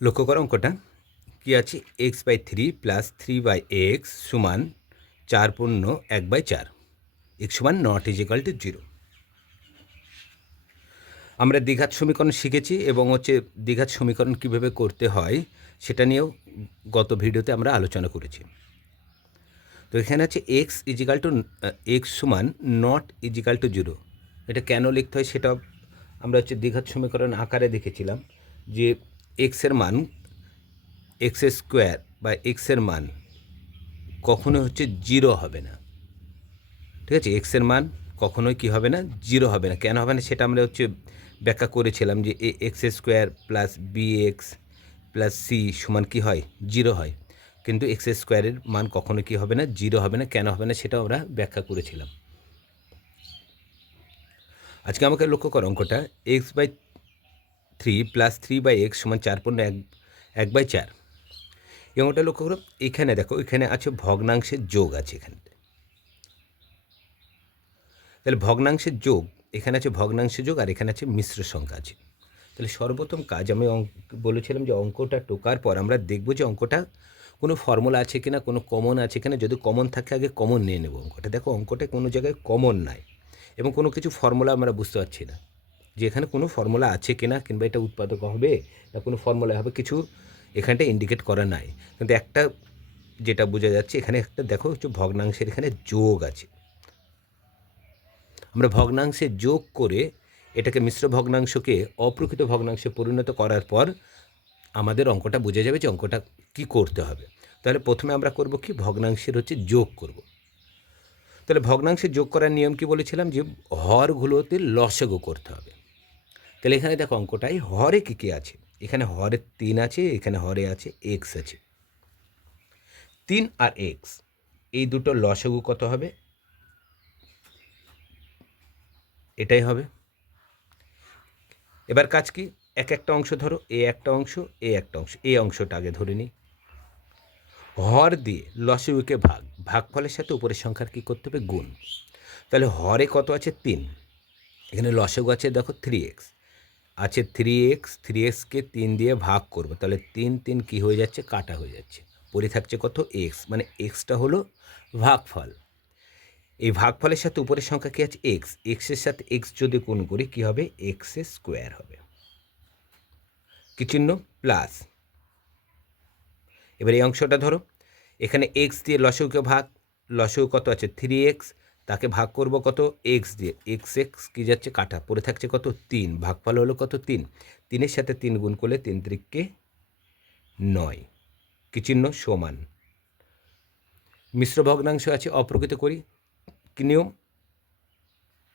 লক্ষ্য করো অঙ্কটা। কী আছে? X by three plus three by x সমান চার পূর্ণ এক বাই চার। এক্স সমান নট ইজ টু জিরো আমরা দ্বিঘাত সমীকরণ শিখেছি এবং হচ্ছে দ্বিঘাত সমীকরণ কীভাবে করতে হয় সেটা নিয়েও গত ভিডিওতে আমরা আলোচনা করেছি। তো এখানে আছে এক্স ইজিক্যাল টু এক্স সমান নট ইজিক্যাল টু জিরো এটা কেন লিখতে হয় সেটা আমরা হচ্ছে দ্বিঘাত সমীকরণ আকারে দেখেছিলাম যে এক্সের মান এক্স স্কোয়ার বা এক্সের মান কখনো হচ্ছে জিরো হবে না। ঠিক আছে? এক্সের মান কখনোই কী হবে না? জিরো হবে না। কেন হবে না? সেটা আমরা হচ্ছে ব্যাখ্যা করেছিলাম যে a x square plus b x plus c সমান কী হয়? জিরো হয়। কিন্তু এক্স স্কোয়ারের মান কখনো কী হবে না? জিরো হবে না। কেন হবে না? সেটাও আমরা ব্যাখ্যা করেছিলাম। আজকে আমাকে লক্ষ্য করো অঙ্কটা। X by three plus three by x সমান চার পূর্ণ এক এক বাই চার। এই অঙ্কটা লক্ষ্য করো, এখানে দেখো, এখানে আছে ভগ্নাংশের যোগ আছে এখানে। তাহলে ভগ্নাংশের যোগ, এখানে আছে ভগ্নাংশের যোগ আর এখানে আছে মিশ্র সংখ্যা আছে। তাহলে সর্বপ্রথম কাজ, আমি অঙ্ক, বলেছিলাম যে অঙ্কটা টোকার পর আমরা দেখব যে অঙ্কটা কোনো ফর্মুলা আছে কিনা, কোনো কমন আছে কিনা। যদি কমন থাকে, আগে কমন নিয়ে নেব অঙ্কটা। দেখো, অঙ্কটা কোনো জায়গায় কমন নাই এবং কোনো কিছু ফর্মুলা আমরা বুঝতে পারছি না। যে এখানে কোনো ফর্মুলা আছে কিনা কিংবা এটা উৎপাদক হবে না কোনো ফর্মুলা হবে, কিছু এখানটা ইন্ডিকেট করা নাই। কিন্তু একটা যেটা বোঝা যাচ্ছে, এখানে একটা দেখো হচ্ছে ভগ্নাংশের এখানে যোগ আছে। আমরা ভগ্নাংশে যোগ করে এটাকে মিশ্র ভগ্নাংশকে অপ্রকৃত ভগ্নাংশে পরিণত করার পর আমাদের অঙ্কটা বোঝা যাবে যে অঙ্কটা কি করতে হবে। তাহলে প্রথমে আমরা করব কি? ভগ্নাংশের হচ্ছে যোগ করব। তাহলে ভগ্নাংশে যোগ করার নিয়ম কি বলেছিলাম? যে হরগুলোতে লসগো করতে হবে। তাহলে এখানে দেখো অঙ্কটাই হরে কী কী আছে? এখানে হরে তিন আছে, এখানে হরে আছে এক্স আছে। তিন আর এক্স এই দুটো লসগু কত হবে? এটাই হবে। এবার কাজ কি? এক একটা অংশ ধরো, এ একটা অংশ, এ একটা অংশ এই অংশটা আগে ধরে নিই। হর দিয়ে লসগুকে ভাগ, ভাগফলের সাথে উপরের সংখ্যার কী করতে হবে? গুণ। তাহলে হরে কত আছে? তিন। এখানে লসগু আছে, দেখো থ্রি এক্স আছে থ্রি এক্স থ্রি এক্সকে তিন দিয়ে ভাগ করব। তাহলে তিন তিন কী হয়ে যাচ্ছে? কাটা হয়ে যাচ্ছে। পরে থাকছে কত? এক্স মানে এক্সটা হলো ভাগফল। এই ভাগফলের সাথে উপরের সংখ্যা কী আছে? এক্স এক্সের সাথে এক্স যদি গুণ করি, কী হবে? এক্সের স্কোয়ার হবে। কি চিহ্ন? প্লাস এবার এই অংশটা ধরো। এখানে এক্স দিয়ে লসউকে ভাগ লসউ কত আছে? থ্রি এক্স তাকে ভাগ করব কত? এক্স দিয়ে। এক্স এক্স কী যাচ্ছে? কাটা। পড়ে থাকছে কত? তিন। ভাগফল হলো কত? তিন। তিনের সাথে তিন গুণ করলে তিন ত্রিককে নয়। কি চিহ্ন? সমান। মিশ্র ভগ্নাংশ আছে, অপ্রকৃত করি। কি নিয়ম?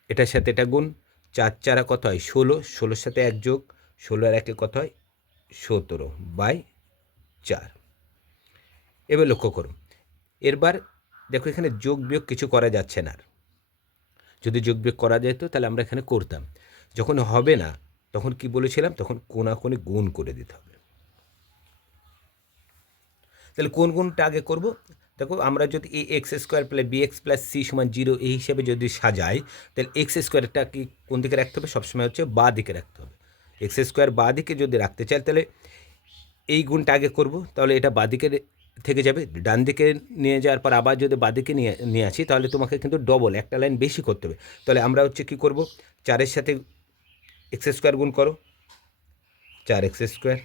এটার সাথে এটা গুণ। চার চারা কত হয়? ষোলো। ষোলোর সাথে এক যোগ। ষোলো আর একে কত হয়? সতেরো বাই চার। এবার লক্ষ্য করুন এরবার দেখো, এখানে যোগ বিয়োগ কিছু করা যাচ্ছে না যদি যোগ বিয়োগ করা যেত, তাহলে আমরা এখানে করতাম। যখন হবে না, তখন কি বলেছিলাম? তখন কোনাকুনি গুণ করে দিতে হবে। তাহলে কোন গুণটা আগে করব? দেখো, আমরা যদি এই x square plus b x plus c সমান জিরো এই হিসেবে যদি সাজাই, তাহলে এক্স স্কোয়ারটা কি কোন দিকে রাখতে হবে? সবসময় হচ্ছে বা দিকে রাখতে হবে। এক্স স্কোয়ার বা দিকে যদি রাখতে চাই, তাহলে এই গুণটা আগে করব। তাহলে এটা বাদিকে থেকে যাবে, ডান দিকে নিয়ে যাওয়ার পর আবার যদি বাদিকে নিয়ে নিয়ে আসি, তাহলে তোমাকে কিন্তু ডবল একটা লাইন বেশি করতে হবে। তাহলে আমরা হচ্ছে কী করব? চারের সাথে এক্স স্কোয়ার গুণ করো, চার এক্স স্কোয়ার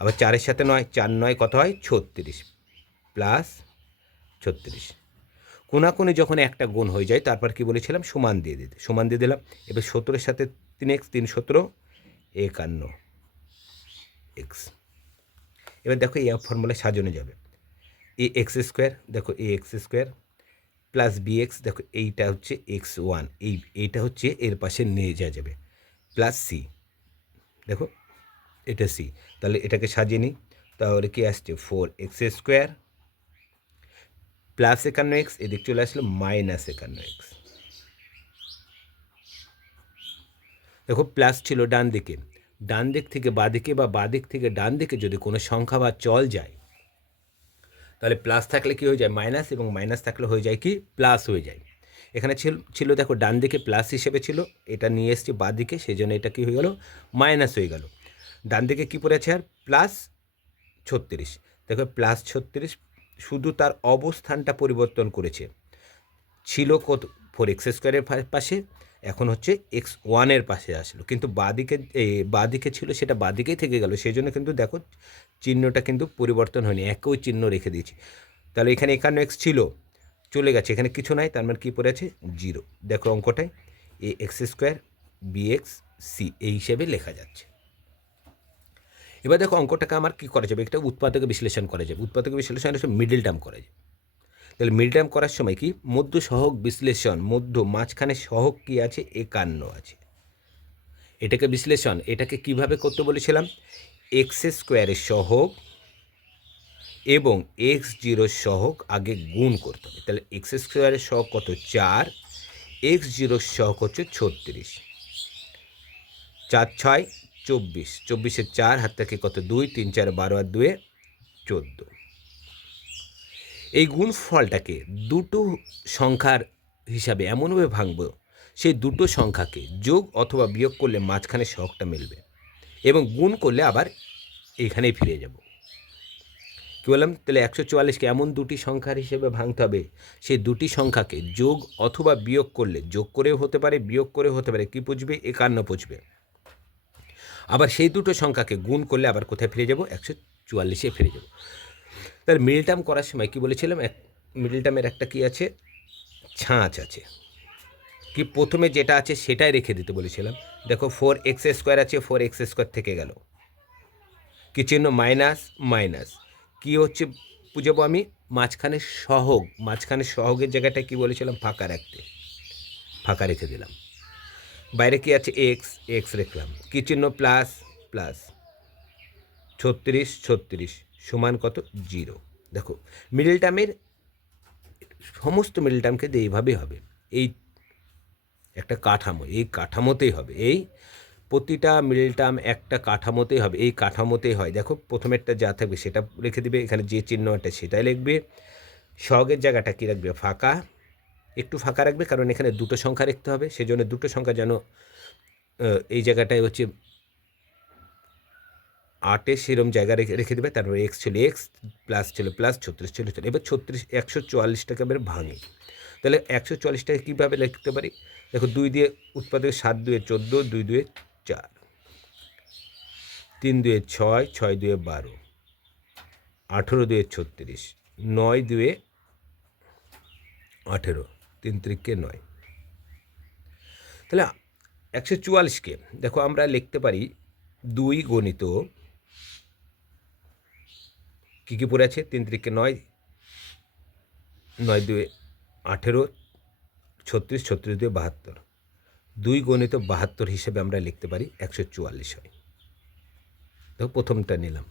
আবার চারের সাথে নয়, চার নয় কত হয়? ছত্রিশ প্লাস ছত্রিশ। কোনাকুনি যখন একটা গুণ হয়ে যায়, তারপর কি বলেছিলাম? সমান দিয়ে দিতে, সমান দিয়ে দিলাম। এবার সতেরোর সাথে তিন এক্স তিন সতেরো, একান্ন এক্স এবার দেখো এই ফর্মুলা সাজানো যাবে। এ এক্স স্কোয়ার দেখো a x square plus b x দেখো এইটা হচ্ছে এক্স ওয়ান এই, এইটা হচ্ছে এর পাশে নিয়ে যাওয়া যাবে। প্লাস সি দেখো এটা সি তাহলে এটাকে সাজিয়ে নিই। তাহলে কি আসছে? ফোর এক্স স্কোয়ার প্লাস একান্ন এক্স এদিক চলে আসলো মাইনাস একান্ন এক্স দেখো প্লাস ছিল ডান দিকে ডান দিক থেকে বাদিকে বা বাদিক থেকে ডান দিকে যদি কোনো সংখ্যা বা চল যায়, তাহলে প্লাস থাকলে কি হয়ে যায়? মাইনাস এবং মাইনাস থাকলে হয়ে যায় কি? প্লাস হয়ে যায়। এখানে ছিল ছিল দেখো, ডান দিকে প্লাস হিসেবে ছিল, এটা নিয়ে এসছি বাদিকে সেই জন্য এটা কী হয়ে গেল? মাইনাস হয়ে গেল। ডান দিকে কী পড়েছে আর? প্লাস ছত্রিশ। দেখো প্লাস ছত্রিশ শুধু তার অবস্থানটা পরিবর্তন করেছে। ছিল কত ফোর এক্স স্কোয়ারের পাশে, এখন হচ্ছে এক্স ওয়ানের পাশে আসলো। কিন্তু বাদিকে বাদিকে ছিল, সেটা বাদিকেই থেকে গেল। সেই জন্য কিন্তু দেখো, চিহ্নটা কিন্তু পরিবর্তন হয়নি, একই চিহ্ন রেখে দিয়েছি। তাহলে এখানে একান্ন এক্স ছিল, চলে গেছে। এখানে কিছু নাই, তার মানে কী পড়ে আছে? জিরো দেখো অঙ্কটায়, a x square b x c এই হিসেবে লেখা যাচ্ছে। এবার দেখো অঙ্কটাকে আমার কী করা যাবে? একটা উৎপাদকে বিশ্লেষণ করা যাবে। উৎপাদক বিশ্লেষণ হচ্ছে মিডল টার্ম করা যাবে। তাহলে মিডল টার্ম করার সময় কি? মধ্য সহক বিশ্লেষণ, মধ্য মাঝখানে সহক কি আছে? একান্ন আছে। এটাকে বিশ্লেষণ, এটাকে কীভাবে করতে বলেছিলাম? এক্স স্কোয়ারের সহক এবং এক্স জিরোর সহক আগে গুণ করতে হবে। তাহলে এক্স স্কোয়ারের সহক কত? চার। এক্স জিরোর সহক হচ্ছে ছত্রিশ। চার, ছয়, চব্বিশ। চব্বিশের চার হাত থেকে কত? দুই, তিন, চার, বারো আর দুয়ে চোদ্দ। এই গুণফলটাকে দুটো সংখ্যার হিসাবে এমনভাবে ভাঙব, সেই দুটো সংখ্যাকে যোগ অথবা বিয়োগ করলে মাঝখানে শখটা মিলবে এবং গুণ করলে আবার এখানেই ফিরে যাব। কী বললাম? তাহলে একশো চুয়াল্লিশকে এমন দুটি সংখ্যার হিসেবে ভাঙতে হবে, সেই দুটি সংখ্যাকে যোগ অথবা বিয়োগ করলে যোগ করেও হতে পারে, বিয়োগ করেও হতে পারে, কী পুষবে একান্ন পুষবে আবার সেই দুটো সংখ্যাকে গুণ করলে আবার কোথায় ফিরে যাব? একশো চুয়াল্লিশে ফিরে যাব। তার মিডল টার্ম করার সময় কি বলেছিলাম? এক মিডল টার্মের একটা কি আছে? ছাঁচ আছে। কি প্রথমে যেটা আছে সেটাই রেখে দিতে বলেছিলাম। দেখো ফোর এক্স স্কোয়ার আছে ফোর এক্স স্কোয়ার থেকে গেল। কি চিহ্ন? মাইনাস মাইনাস কি হচ্ছে বুঝাবো আমি? মাঝখানে সহগ, মাঝখানে সহগের জায়গাটা কি বলেছিলাম? ফাঁকা রাখতে। ফাঁকা রেখে দিলাম। বাইরে কি আছে? এক্স এক্স রেখলাম। কি চিহ্ন? প্লাস প্লাস ছত্রিশ ছত্রিশ। সমান কত? জিরো। দেখো মিডল টার্মের সমস্ত মিডল টার্মকে এইভাবেই হবে। এই একটা কাঠামো, এই কাঠামোতেই হবে। এই প্রতিটা মিডল টার্ম একটা কাঠামোতেই হবে। এই কাঠামোতেই হয়। দেখো, প্রথমেরটা যা থাকবে সেটা রেখে দিবে। এখানে যে চিহ্ন চিহ্নটা সেটাই লিখবে। সহগের জায়গাটা কী রাখবে? ফাঁকা। একটু ফাঁকা রাখবে, কারণ এখানে দুটো সংখ্যা রাখতে হবে। সেজন্য দুটো সংখ্যা যেন এই জায়গাটায় হচ্ছে আটে সেরম জায়গা রেখে রেখে দেবে। তারপর এক্স ছিল এক্স প্লাস ছিল প্লাস ছত্রিশ ছিল এবার ছত্রিশ, একশো চুয়াল্লিশটাকে এবার ভাঙে। তাহলে একশো চুয়াল্লিশটাকে কীভাবে লিখতে পারি? দেখো দুই দিয়ে উৎপাদক সাত দুয়ে চোদ্দ, দুই দুয়ে চার। তিন দুয়ে ছয় ছয় দুয়ে বারো। আঠেরো দুয়ে ছত্রিশ। নয় দুয়ে আঠেরো। তিন ত্রিককে নয়। তাহলে একশো চুয়াল্লিশকে দেখো আমরা লিখতে পারি দুই গণিত কী কী পড়ে আছে? তিন ত্রিকে নয় নয় দুয়ে আঠেরো, ছত্রিশ ছত্রিশ দুয়ে বাহাত্তর। দুই গণিত বাহাত্তর হিসেবে আমরা লিখতে পারি, একশো চুয়াল্লিশ হয়। দেখো, প্রথমটা নিলাম।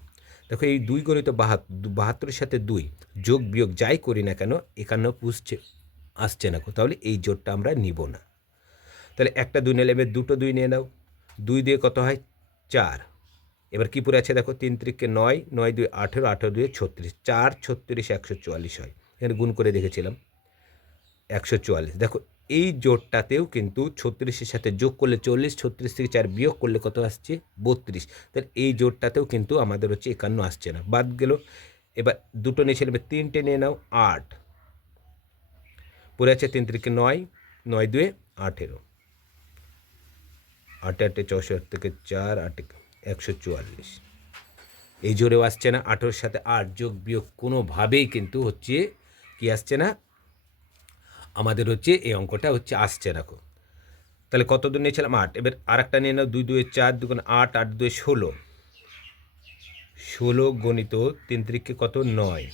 দেখো, এই দুই গণিত বাহাত্তর বাহাত্তরের সাথে দুই, যোগ, বিয়োগ যাই করি না কেন একান্ন পুষছে, আসছে না তাহলে এই জোটটা আমরা নিব না। তাহলে একটা দুই নিলে দুটো দুই নিয়ে নাও। দুই দিয়ে কত হয়? চার। এবার কী পড়ে আছে? দেখো, তিন ত্রিককে নয় নয় দুই আঠেরো আঠেরো দুই ছত্রিশ, চার ছত্রিশ একশো চুয়াল্লিশ হয়। এখানে গুণ করে দেখেছিলাম, একশো চুয়াল্লিশ। দেখো, এই জোটটাতেও কিন্তু ছত্রিশের সাথে যোগ করলে চল্লিশ, ছত্রিশ থেকে চার বিয়োগ করলে কত আসছে? বত্রিশ। তাহলে এই জোটটাতেও কিন্তু আমাদের হচ্ছে একান্ন আসছে না। বাদ গেল, এবার দুটো নিয়েছিল এবার তিনটে নিয়ে নাও, আট। পড়ে আছে তিন ত্রিকে নয় নয় দুয়ে আঠেরো। আটে আটে চৌষট্টি থেকে চার, আটে একশো চুয়াল্লিশ। এই জোরেও আসছে না, আঠেরোর সাথে আট যোগ বিয়োগ কোনোভাবেই কিন্তু হচ্ছে কি আসছে না? আমাদের হচ্ছে এই অঙ্কটা হচ্ছে আসছে না খুব তাহলে কত দূর নিয়েছিলাম? আট। এবার আর একটা নিয়ে নাও, দুই দুয়ে চার দুগুণ আট আট দুয়ে ষোলো। ষোলো গণিত তিন তিরিখকে কত? নয়।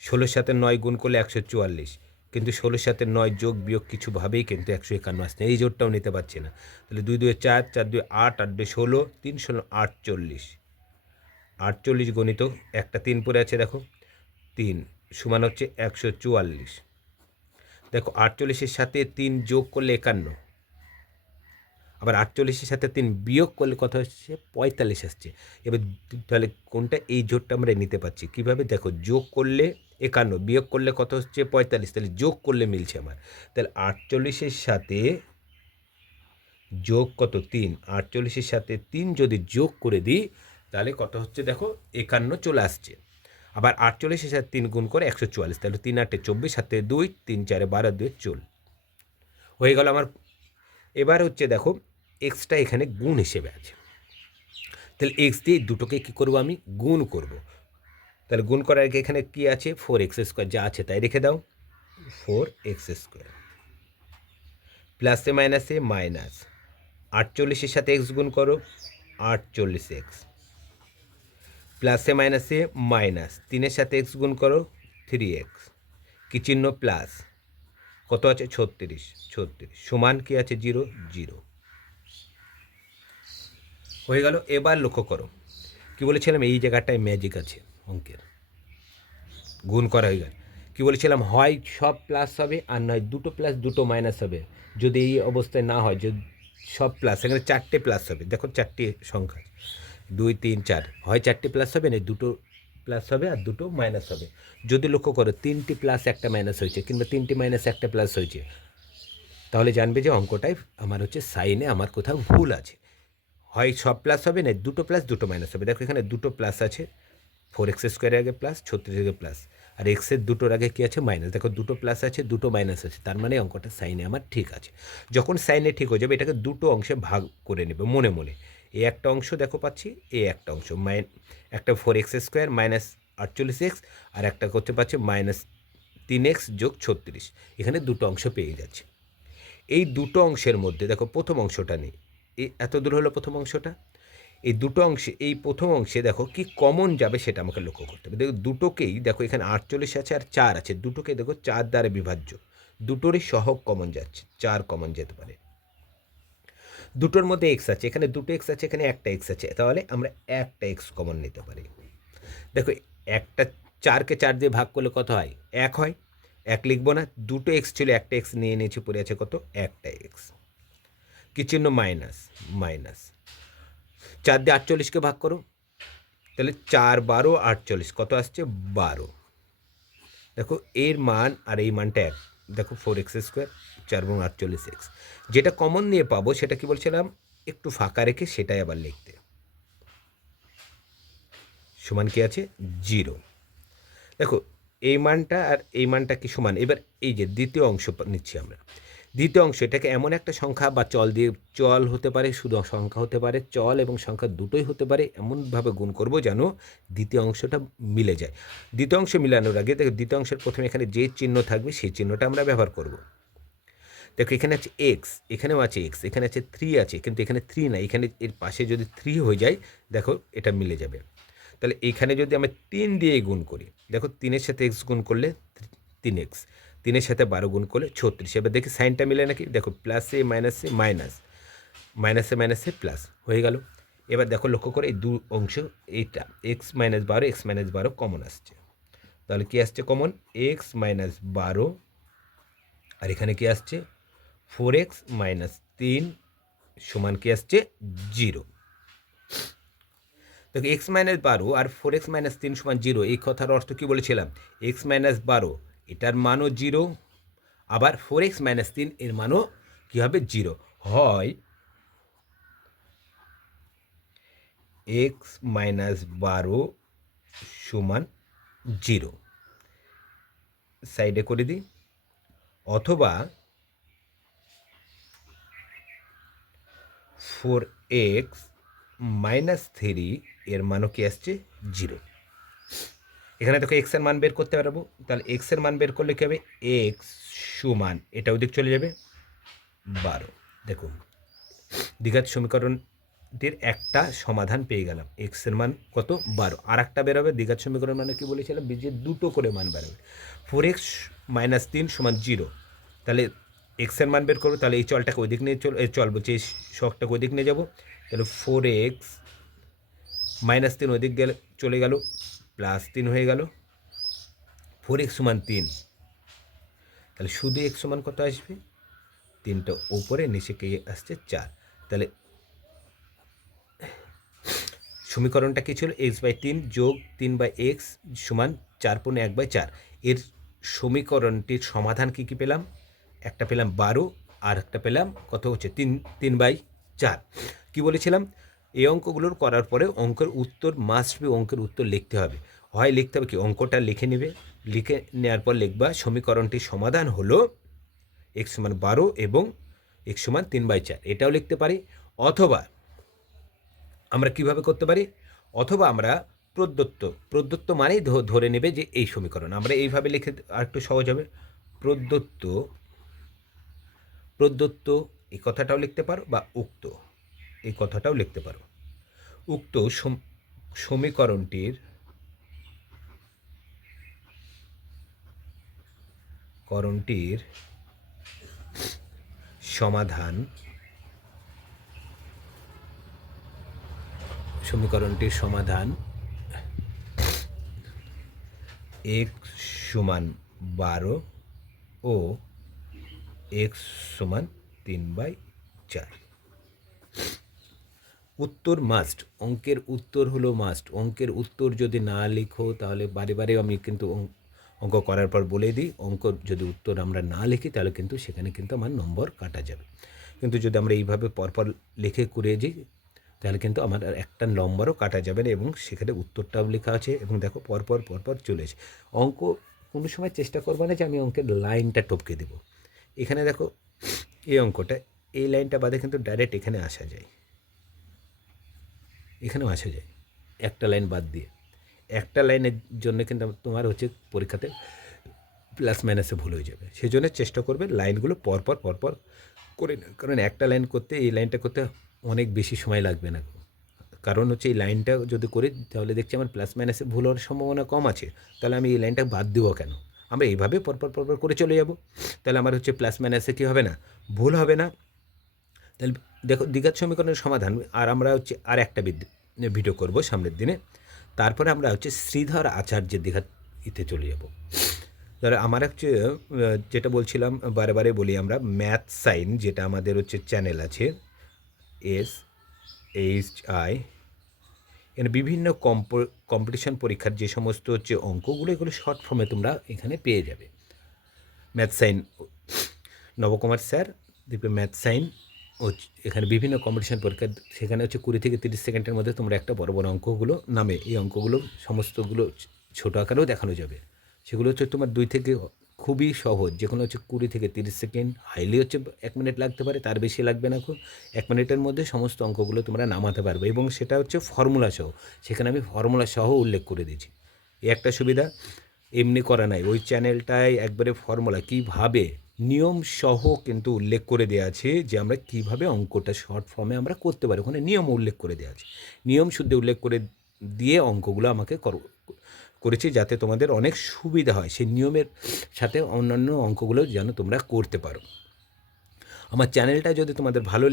ষোলোর সাথে নয় গুণ করলে একশো চুয়াল্লিশ। কিন্তু ষোলোর সাথে নয় যোগ বিয়োগ কিছুভাবেই কিন্তু একশো একান্ন আসছে। এই জোরটাও নিতে পারছি না। তাহলে দুই দুই চার চার দুই আট আট দুই ষোলো, তিন ষোলো আটচল্লিশ আটচল্লিশ গণিত, একটা তিন পরে আছে দেখো। তিন সমান হচ্ছে একশো চুয়াল্লিশ। দেখো আটচল্লিশের সাথে তিন যোগ করলে একান্ন। আবার আটচল্লিশের সাথে তিন বিয়োগ করলে কত হচ্ছে পঁয়তাল্লিশ আসছে। এবার তাহলে কোনটা এই জোরটা আমরা নিতে পারছি? কীভাবে? দেখো যোগ করলে একান্ন, বিয়োগ করলে কত হচ্ছে? পঁয়তাল্লিশ, তাহলে যোগ করলে মিলছে আমার। তাহলে আটচল্লিশের সাথে যোগ কত? তিন। আটচল্লিশের সাথে তিন যদি যোগ করে দিই, তাহলে কত হচ্ছে? দেখো, একান্ন চলে আসছে। আবার আটচল্লিশের সাথে তিন গুণ করে একশো চুয়াল্লিশ, তাহলে তিন আটে চব্বিশ, সাথে দুই, তিন চারে বারো, দুই চল। হয়ে গেল আমার। এবার হচ্ছে দেখো এক্সটা এখানে গুণ হিসেবে আছে। তাহলে এক্স দিয়ে দুটোকে কী করব আমি? গুণ করব। তাহলে গুণ করার আগে এখানে কী আছে? ফোর এক্স স্কোয়ার যা আছে তাই রেখে দাও। ফোর এক্স স্কোয়ার প্লাসে মাইনাসে মাইনাস আটচল্লিশের সাথে এক্স গুণ করো, আটচল্লিশ এক্স প্লাসে মাইনাসে মাইনাস তিনের সাথে এক্স গুণ করো থ্রি এক্স কি চিহ্ন? প্লাস কত আছে? ছত্রিশ ছত্রিশ। সমান কি আছে? জিরো জিরো হয়ে গেল। এবার লক্ষ্য করো। কি বলেছিলাম? এই জায়গাটায় ম্যাজিক আছে। অঙ্কের। গুণ করা হয়ে গেল। কী বলেছিলাম? হয় সব প্লাস হবে আর নয় দুটো প্লাস দুটো মাইনাস হবে। যদি এই অবস্থায় না হয়, যদি সব প্লাস এখানে চারটে প্লাস হবে। দেখো চারটে সংখ্যা দুই, তিন, চার। হয় চারটে প্লাস হবে না দুটো প্লাস হবে আর দুটো মাইনাস হবে। যদি লক্ষ্য করো, তিনটি প্লাস একটা মাইনাস হয়েছে কিংবা তিনটি মাইনাস একটা প্লাস হয়েছে, তাহলে জানবে যে অঙ্কটাই আমার হচ্ছে সাইনে আমার কোথাও ভুল আছে। হয় সব প্লাস হবে না দুটো প্লাস দুটো মাইনাস হবে। দেখো এখানে দুটো প্লাস আছে। ফোর এক্স স্কোয়ারের আগে প্লাস ছত্রিশ আগে প্লাস আর এক্সের দুটোর আগে কী আছে? মাইনাস দেখো দুটো প্লাস আছে, দুটো মাইনাস আছে। তার মানে অঙ্কটা সাইনে আমার ঠিক আছে। যখন সাইনে ঠিক হয়ে যাবে, এটাকে দুটো অংশে ভাগ করে নেবে মনে মনে। এ একটা অংশ দেখো পাচ্ছি, এ একটা অংশ। মাইন একটা ফোর এক্স স্কোয়ার মাইনাস আটচল্লিশ এক্স আর একটা করতে পারছে মাইনাস তিন এক্স যোগ ছত্রিশ। এখানে দুটো অংশ পেয়ে যাচ্ছে। এই দুটো অংশের মধ্যে, দেখো প্রথম অংশটা নেই। এত দূর হলো প্রথম অংশটা? এই দুটো অংশে, এই প্রথম অংশে দেখো কি কমন যাবে সেটা আমাকে লক্ষ্য করতে হবে। দেখো দুটোকেই, দেখো এখানে আটচল্লিশ আছে আর চার আছে। দুটোকে দেখো চার দ্বারা বিভাজ্য। দুটোরই সহগ কমন যাচ্ছে, চার কমন যেতে পারে। দুটোর মধ্যে এক্স আছে, এখানে দুটো এক্স আছে, এখানে একটা এক্স আছে। তাহলে আমরা একটা এক্স কমন নিতে পারি। দেখো একটা চারকে চার দিয়ে ভাগ করলে কত হয়? এক হয়। এক লিখব না, দুটো এক্স ছিল, একটা এক্স নিয়ে নিয়েছি, পড়ে আছে কত? একটা এক্স কি চিহ্ন? মাইনাস মাইনাস চার দিয়ে আটচল্লিশকে ভাগ করো। তাহলে চার বারো আটচল্লিশ, কত আসছে? বারো। দেখো, এর মান আর এই মানটা এক। দেখো ফোর এক্স স্কোয়ার চার এবং আটচল্লিশ এক্স যেটা কমন নিয়ে পাবো, সেটা কি বলছিলাম? একটু ফাঁকা রেখে সেটাই আবার লিখতে। সমান কি আছে? জিরো। দেখো, এই মানটা আর এই মানটা কি সমান? এবার এই যে দ্বিতীয় অংশ নিচ্ছি আমরা। দ্বিতীয় অংশ, এটাকে এমন একটা সংখ্যা বা চল দিয়ে চল হতে পারে, শুধু সংখ্যা হতে পারে, চল এবং সংখ্যা দুটোই হতে পারে, এমনভাবে গুণ করব যেন দ্বিতীয় অংশটা মিলে যায়। দ্বিতীয় অংশ মিলানোর আগে দেখো, দ্বিতীয় অংশের প্রথমে এখানে যে চিহ্ন থাকবে, সেই চিহ্নটা আমরা ব্যবহার করব। দেখো, এখানে আছে এক্স এখানেও আছে এক্স এখানে আছে থ্রি আছে, কিন্তু এখানে থ্রি না এখানে এর পাশে যদি থ্রি হয়ে যায়, দেখো, এটা মিলে যাবে। তাহলে এখানে যদি আমরা তিন দিয়ে গুণ করি, দেখো, তিনের সাথে এক্স গুণ করলে তিন এক্স তিনের সাথে বারো গুণ করলে ছত্রিশ। এবার দেখি সাইনটা মিলে নাকি? দেখো প্লাসে মাইনাসে মাইনাস মাইনাসে মাইনাসে প্লাস হয়ে গেল। এবার দেখো, লক্ষ্য করে এই দু অংশ, এইটা এক্স মাইনাস বারো এক্স মাইনাস বারো কমন আসছে। তাহলে কী আসছে কমন এক্স মাইনাস বারো। আর এখানে কী আসছে? ফোর এক্স মাইনাস তিন সমান কী আসছে? জিরো দেখো এক্স মাইনাস বারো আর ফোর এক্স মাইনাস তিন সমান জিরো এই কথার অর্থ কী বলেছিলাম? এক্স মাইনাস বারো এটার মানও জিরো আবার ফোর এক্স মাইনাস তিন এর মানও কী হবে জিরো হয় এক্স মাইনাস বারো সমান জিরো সাইডে করে দিই। অথবা ফোর এক্স মাইনাস থ্রি এর মানও কি আসছে জিরো এখানে দেখো এক্সের মান বের করতে পারব। তাহলে এক্সের মান বের করলে কী হবে? এক্স সমান এটা ওদিক চলে যাবে বারো। দেখুন দ্বিঘাত সমীকরণটির একটা সমাধান পেয়ে গেলাম। এক্সের মান কত? বারো। আর একটা বেরোবে, দ্বিঘাত সমীকরণ মানে কি বলেছিলাম? বীজের দুটো করে মান বেরোবে। ফোর এক্স মাইনাস তিন সমান জিরো তাহলে এক্সের মান বের করব, তাহলে এই চলটাকে ওই দিক নিয়ে চল, এই চল বলছে এই শখটাকে ওই দিক নিয়ে যাব। তাহলে ফোর এক্স মাইনাস তিন ওই দিক গেলে, চলে গেল প্লাস তিন হয়ে গেল। ফোর এক্স সমান তিন। তাহলে শুধু এক্স সমান কত আসবে? তিনটা ওপরে নিচে কে আসছে? চার। তাহলে সমীকরণটা কী ছিল? এক্স বাই তিন যোগ তিন বাই এক্স সমান চার পূর্ণ এক বাই চার। এর সমীকরণটির সমাধান কী কী পেলাম? একটা পেলাম বারো আর একটা পেলাম কত হচ্ছে? তিন তিন বাই চার। কী বলেছিলাম? এই অঙ্কগুলোর করার পরে অঙ্কের উত্তর মাস্ট বি অঙ্কের উত্তর লিখতে হবে। হয় লিখতে হবে কি? অঙ্কটা লিখে নেবে। লিখে নেওয়ার পর লিখবা, সমীকরণটির সমাধান হলো এক্স সমান বারো এবং এক সমান তিন বাই চার। এটাও লিখতে পারি। অথবা আমরা কীভাবে করতে পারি? অথবা আমরা প্রদত্ত প্রদত্ত মানেই ধরে নেবে যে এই সমীকরণ। আমরা এইভাবে লিখে আর একটু সহজ হবে। প্রদত্ত প্রদত্ত এই কথাটাও লিখতে পারো বা উক্ত। এই কথাটাও লিখতে পারো উক্ত সম- সমীকরণটির করণটির সমাধান, সমীকরণটির সমাধান এক্স সমান বারো ও এক্স সমান তিন বাই চার। উত্তর মাস্ট অঙ্কের উত্তর হলো মাস্ট অঙ্কের উত্তর যদি না লিখো তাহলে বারে বারে আমি কিন্তু অঙ্ক- করার পর বলে দিই, অঙ্ক যদি উত্তর আমরা না লিখি তাহলে কিন্তু সেখানে কিন্তু আমার নম্বর কাটা যাবে। কিন্তু যদি আমরা এইভাবে পরপর লিখে করে যাই তাহলে কিন্তু আমার একটা নম্বরও কাটা যাবে না এবং সেখানে উত্তরটাও লেখা আছে এবং দেখো পরপর পরপর চলেছে অঙ্ক কোনো সময় চেষ্টা করব না যে আমি অঙ্কের লাইনটা টপকে দেবো। এখানে দেখো এই অঙ্কটা, এই লাইনটা বাদে কিন্তু ডাইরেক্ট এখানে আসা যায়। এখানেও আসা যায় একটা লাইন বাদ দিয়ে। একটা লাইনের জন্য কিন্তু তোমার হচ্ছে পরীক্ষাতে প্লাস মাইনাসে ভুল হয়ে যাবে। সেই জন্য চেষ্টা করবে লাইনগুলো পরপর পরপর করে নেওয়ার। কারণ একটা লাইন করতে, এই লাইনটা করতে অনেক বেশি সময় লাগবে না। কারণ হচ্ছে এই লাইনটা যদি করি, তাহলে দেখছি আমার প্লাস মাইনাসে ভুল হওয়ার সম্ভাবনা কম আছে। তাহলে আমি এই লাইনটা বাদ দেবো কেন? আমরা এইভাবে পরপর পরপর করে চলে যাব। তাহলে আমার হচ্ছে প্লাস মাইনাসে কী হবে না? ভুল হবে না। তাহলে দেখো দ্বিঘাত সমীকরণের সমাধান, আর আমরা হচ্ছে আর একটা ভিডিও করব সামনের দিনে। তারপরে আমরা হচ্ছে শ্রীধর আচার্যের দ্বিঘাত ইতে চলে যাব। ধরো আমার হচ্ছে যেটা বলছিলাম, বারে বারে বলি আমরা ম্যাথ সাইন যেটা আমাদের হচ্ছে চ্যানেল আছে এস এইচ আই এখানে বিভিন্ন কম্পিটিশন পরীক্ষার যে সমস্ত হচ্ছে অঙ্কগুলো, এগুলো শর্ট ফর্মে তোমরা এখানে পেয়ে যাবে। ম্যাথ সাইন নবকুমার স্যার দেখবে ম্যাথ সাইন এখানে বিভিন্ন কম্পিটিশন পরীক্ষা, সেখানে হচ্ছে কুড়ি থেকে তিরিশ সেকেন্ডের মধ্যে তোমরা একটা বড় বড় অঙ্কগুলো নামে, এই অঙ্কগুলো সমস্তগুলো ছোটো আকারেও দেখানো যাবে। সেগুলো হচ্ছে তোমার দুই থেকে, খুবই সহজ যেগুলো হচ্ছে কুড়ি থেকে তিরিশ সেকেন্ড হাইলি হচ্ছে এক মিনিট লাগতে পারে, তার বেশি লাগবে না খুব। এক মিনিটের মধ্যে সমস্ত অঙ্কগুলো তোমরা নামাতে পারবে এবং সেটা হচ্ছে ফর্মুলা সহ, সেখানে আমি ফর্মুলা সহ উল্লেখ করে দিয়েছি। এই একটা সুবিধা, এমনি করা নাই, ওই চ্যানেলটায় একবারে ফর্মুলা কীভাবে নিয়ম সহ কিন্তু উল্লেখ করে দেওয়া আছে যে আমরা কীভাবে অঙ্কটা শর্ট ফর্মে আমরা করতে পারি। ওখানে নিয়ম উল্লেখ করে দেওয়া আছে। নিয়ম শুদ্ধ উল্লেখ করে দিয়ে অঙ্কগুলো আমাকে কর, করেছি যাতে তোমাদের অনেক সুবিধা হয়। সেই নিয়মের সাথে অন্যান্য অঙ্কগুলো যেন তোমরা করতে পারো। আমার চ্যানেলটা যদি তোমাদের ভালো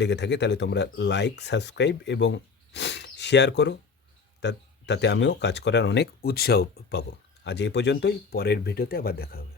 লেগে থাকে তাহলে তোমরা লাইক সাবস্ক্রাইব এবং শেয়ার করো। তাতে আমিও কাজ করার অনেক উৎসাহ পাবো। আজ এই পর্যন্তই। পরের ভিডিওতে আবার দেখা হবে।